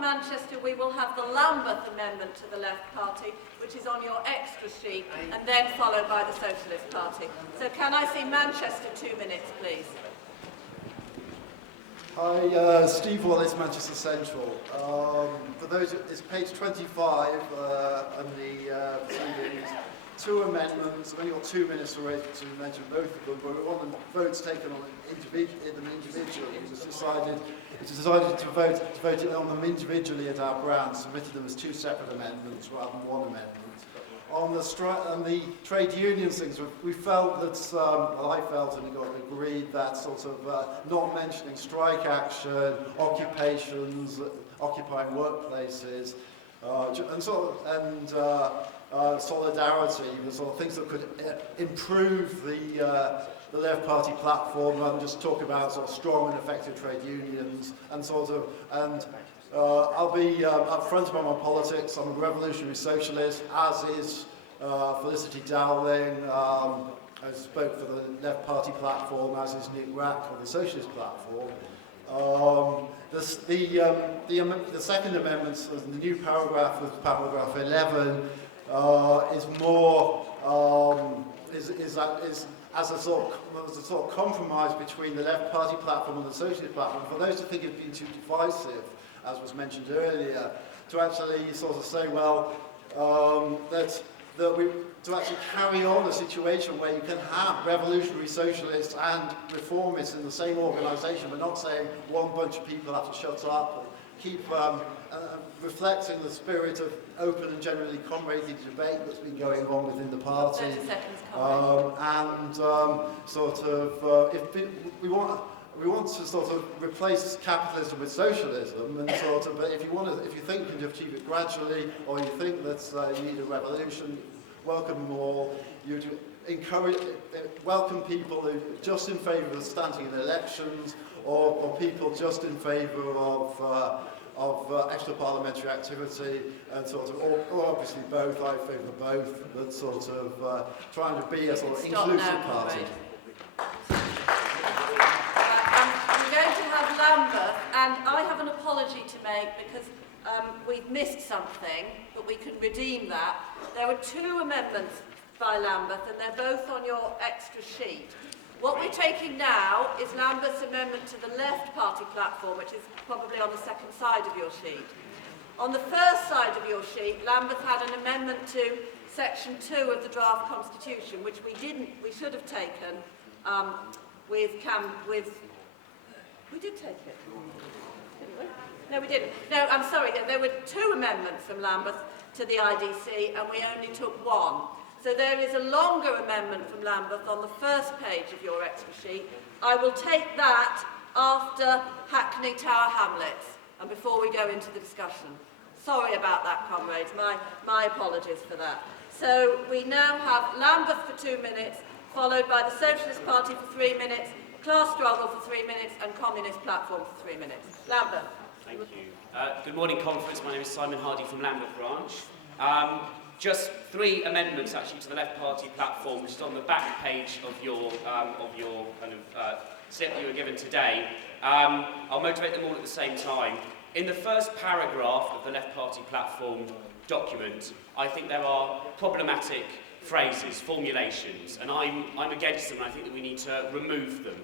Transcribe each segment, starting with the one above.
Manchester, we will have the Lambeth Amendment to the Left Party, which is on your extra sheet, and then followed by the Socialist Party. So can I see Manchester 2 minutes, please? Hi, Steve Wallace, Manchester Central. For those, it's page 25 on the proceedings. 2 amendments. I've only got 2 minutes to mention both of them, but we want the votes taken on them individually. It was decided to vote on them individually at our branch, submitted them as 2 separate amendments rather than 1 amendment. On the trade unions things, we felt that, well, I felt and it got agreed that sort of not mentioning strike action, occupations, occupying workplaces, and solidarity, the sort of things that could improve the Left Party platform, rather than just talk about sort of strong and effective trade unions I'll be upfront about my politics. I'm a revolutionary socialist, as is Felicity Dowling, who spoke for the Left Party platform, as is Nick Rack on the Socialist Platform. The second amendment, the new paragraph of paragraph 11, is more is as a sort of compromise between the Left Party platform and the Socialist platform. For those who think it's been too divisive, as was mentioned earlier, to actually sort of say, well, to actually carry on a situation where you can have revolutionary socialists and reformists in the same organisation, but not saying one bunch of people have to shut up and keep reflecting the spirit of open and generally comradely debate that's been going on within the party. 30 seconds, we want to sort of replace capitalism with socialism, and sort of, but if you think you can achieve it gradually, or you think that you need a revolution, welcome them all. You welcome people who are just in favour of standing in elections, or people just in favour of extra parliamentary activity, and sort of, or obviously both. I favour both, but sort of trying to be a sort of inclusive party. Lambeth, and I have an apology to make because we've missed something, but we can redeem that. There were 2 amendments by Lambeth, and they're both on your extra sheet. What we're taking now is Lambeth's amendment to the Left Party platform, which is probably on the second side of your sheet. On the first side of your sheet, Lambeth had an amendment to section 2 of the draft constitution, which we should have taken we did take it. Didn't we? No, we didn't. No, I'm sorry. There were 2 amendments from Lambeth to the IDC, and we only took 1. So there is a longer amendment from Lambeth on the first page of your extra sheet. I will take that after Hackney Tower Hamlets, and before we go into the discussion. Sorry about that, comrades. My apologies for that. So we now have Lambeth for 2 minutes, followed by the Socialist Party for 3 minutes, Class Struggle for 3 minutes, and Communist Platform for 3 minutes. Lambeth. Thank you. Good morning, conference. My name is Simon Hardy from Lambeth Branch. Just 3 amendments actually to the Left Party platform, which is on the back page of your kind of slip that you were given today. I'll motivate them all at the same time. In the first paragraph of the Left Party platform document, I think there are problematic phrases, formulations, and I'm against them, and I think that we need to remove them.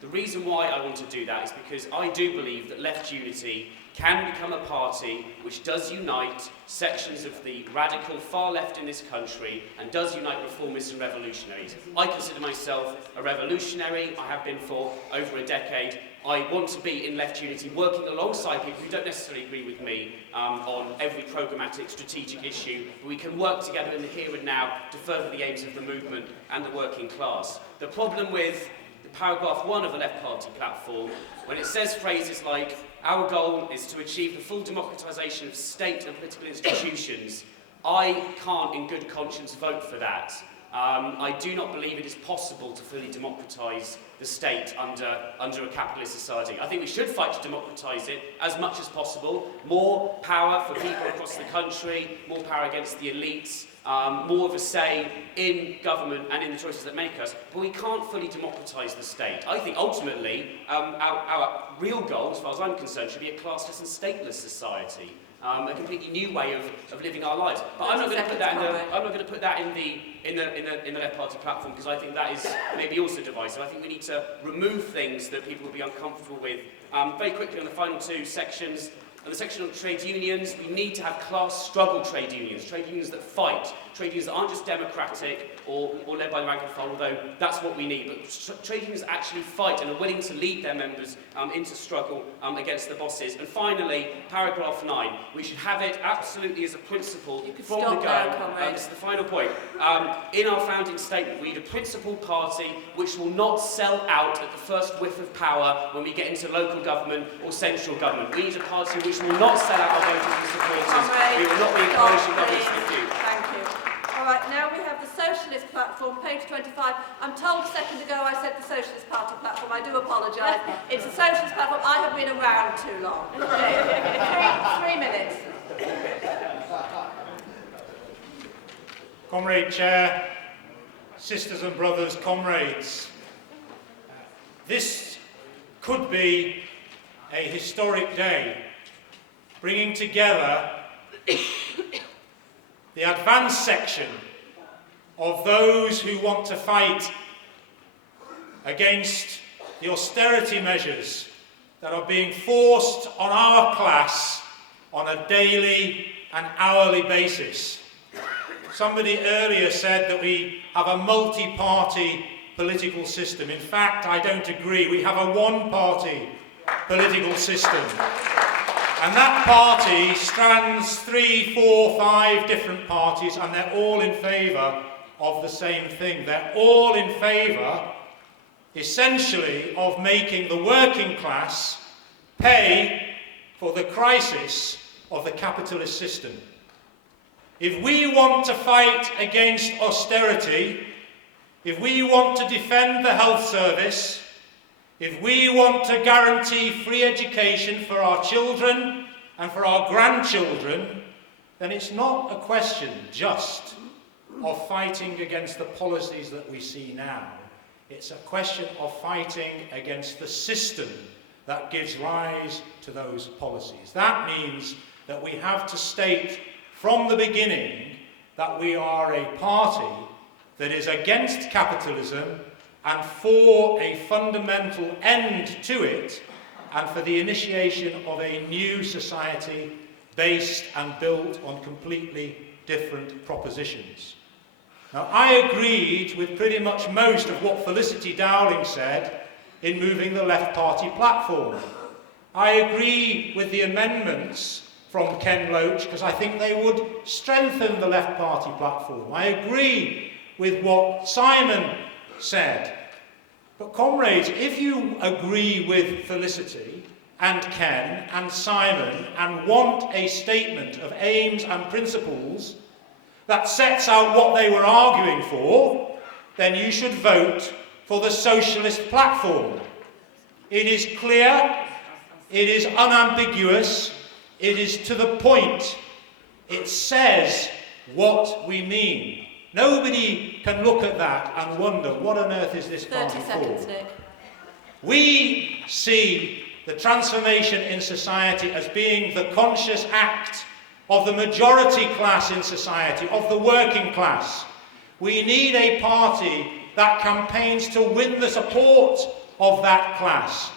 The reason why I want to do that is because I do believe that left unity can become a party which does unite sections of the radical far left in this country and does unite reformists and revolutionaries. I consider myself a revolutionary. I have been for over a decade. I want to be in left unity, working alongside people who don't necessarily agree with me on every programmatic, strategic issue, but we can work together in the here and now to further the aims of the movement and the working class. The problem with paragraph 1 of the Left Party platform, when it says phrases like, our goal is to achieve the full democratisation of state and political institutions, I can't in good conscience vote for that. I do not believe it is possible to fully democratise the state under a capitalist society. I think we should fight to democratise it as much as possible. More power for people across the country, more power against the elites, more of a say in government and in the choices that make us, but we can't fully democratise the state. I think ultimately our real goal, as far as I'm concerned, should be a classless and stateless society, a completely new way of living our lives. But I'm not going to put that in the Left Party platform, because I think that is maybe also divisive. I think we need to remove things that people will be uncomfortable with. Very quickly on the final two sections. On the section on trade unions, we need to have class struggle trade unions that fight, trade unions that aren't just democratic or led by the rank and file, although that's what we need, but trade unions that actually fight and are willing to lead their members into struggle against the bosses. And finally, paragraph 9, we should have it absolutely as a principle from the go. This is the final point. In our founding statement, we need a principled party which will not sell out at the first whiff of power when we get into local government or central government. We need a party which will not sell out our voters and supporters. We will not be encouraging governments to do. Thank you. All right, now we have the Socialist Platform, page 25. I'm told a second ago I said the Socialist Party Platform. I do apologise. It's the Socialist Platform. I have been around too long. 3 minutes. Comrade Chair, sisters and brothers, comrades, this could be a historic day, bringing together the advanced section of those who want to fight against the austerity measures that are being forced on our class on a daily and hourly basis. Somebody earlier said that we have a multi-party political system. In fact, I don't agree. We have a one-party political system. And that party strands 3, 4, 5 different parties, and they're all in favour of the same thing. They're all in favour, essentially, of making the working class pay for the crisis of the capitalist system. If we want to fight against austerity, if we want to defend the health service, if we want to guarantee free education for our children and for our grandchildren, then it's not a question just of fighting against the policies that we see now. It's a question of fighting against the system that gives rise to those policies. That means that we have to state from the beginning that we are a party that is against capitalism and for a fundamental end to it, and for the initiation of a new society based and built on completely different propositions. Now, I agreed with pretty much most of what Felicity Dowling said in moving the Left Party platform. I agree with the amendments from Ken Loach, because I think they would strengthen the Left Party platform. I agree with what Simon said. But comrades, if you agree with Felicity and Ken and Simon and want a statement of aims and principles that sets out what they were arguing for, then you should vote for the Socialist Platform. It is clear, it is unambiguous, it is to the point. It says what we mean. Nobody can look at that and wonder, what on earth is this party 30 seconds, for? Nick. We see the transformation in society as being the conscious act of the majority class in society, of the working class. We need a party that campaigns to win the support of that class.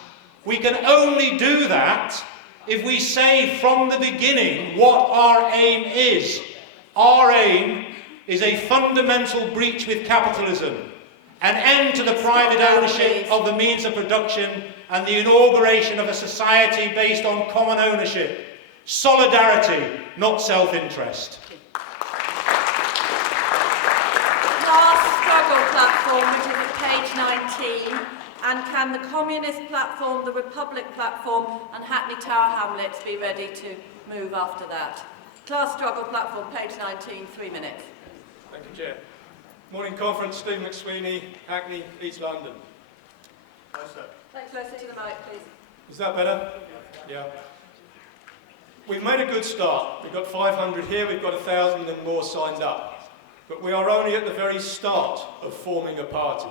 We can only do that if we say from the beginning what our aim is. Our aim is a fundamental breach with capitalism, an end to the private ownership of the means of production, and the inauguration of a society based on common ownership. Solidarity, not self-interest. Class Struggle Platform, which is at page 19. And can the Communist Platform, the Republic Platform and Hackney Tower Hamlets be ready to move after that? Class Struggle Platform, page 19, 3 minutes. Thank you, Chair. Morning conference, Steve McSweeny, Hackney, East London. How's that? Thanks, closer to the mic, please. Is that better? Yeah. We've made a good start. We've got 500 here, we've got 1,000 and more signed up. But we are only at the very start of forming a party.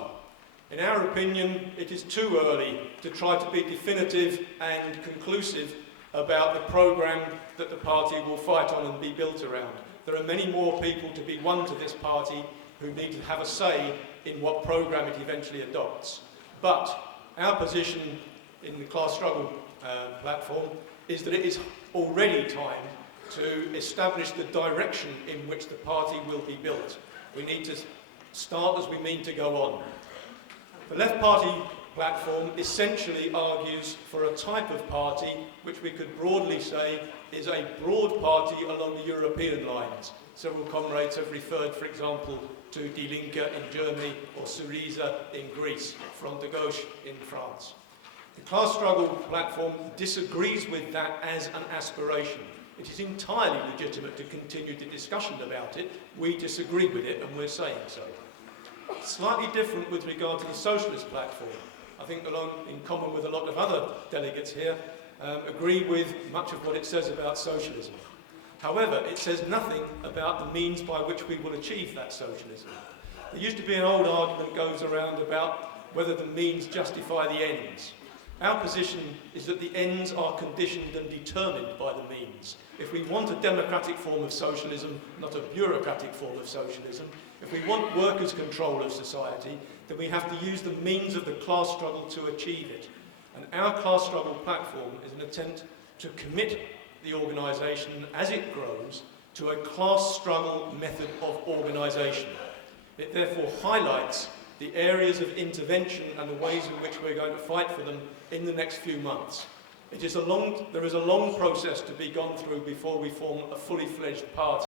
In our opinion, it is too early to try to be definitive and conclusive about the programme that the party will fight on and be built around. There are many more people to be won to this party who need to have a say in what programme it eventually adopts. But our position in the class struggle platform is that it is already time to establish the direction in which the party will be built. We need to start as we mean to go on. The Left Party platform essentially argues for a type of party which we could broadly say is a broad party along the European lines. Several comrades have referred, for example, to Die Linke in Germany or Syriza in Greece, Front de Gauche in France. The class struggle platform disagrees with that as an aspiration. It is entirely legitimate to continue the discussion about it. We disagree with it, and we're saying so. Slightly different with regard to the Socialist Platform. I think, in common with a lot of other delegates here, agree with much of what it says about socialism. However, it says nothing about the means by which we will achieve that socialism. There used to be an old argument goes around about whether the means justify the ends. Our position is that the ends are conditioned and determined by the means. If we want a democratic form of socialism, not a bureaucratic form of socialism, if we want workers' control of society, then we have to use the means of the class struggle to achieve it. And our class struggle platform is an attempt to commit the organisation, as it grows, to a class struggle method of organisation. It therefore highlights the areas of intervention and the ways in which we're going to fight for them in the next few months. There is a long process to be gone through before we form a fully fledged party.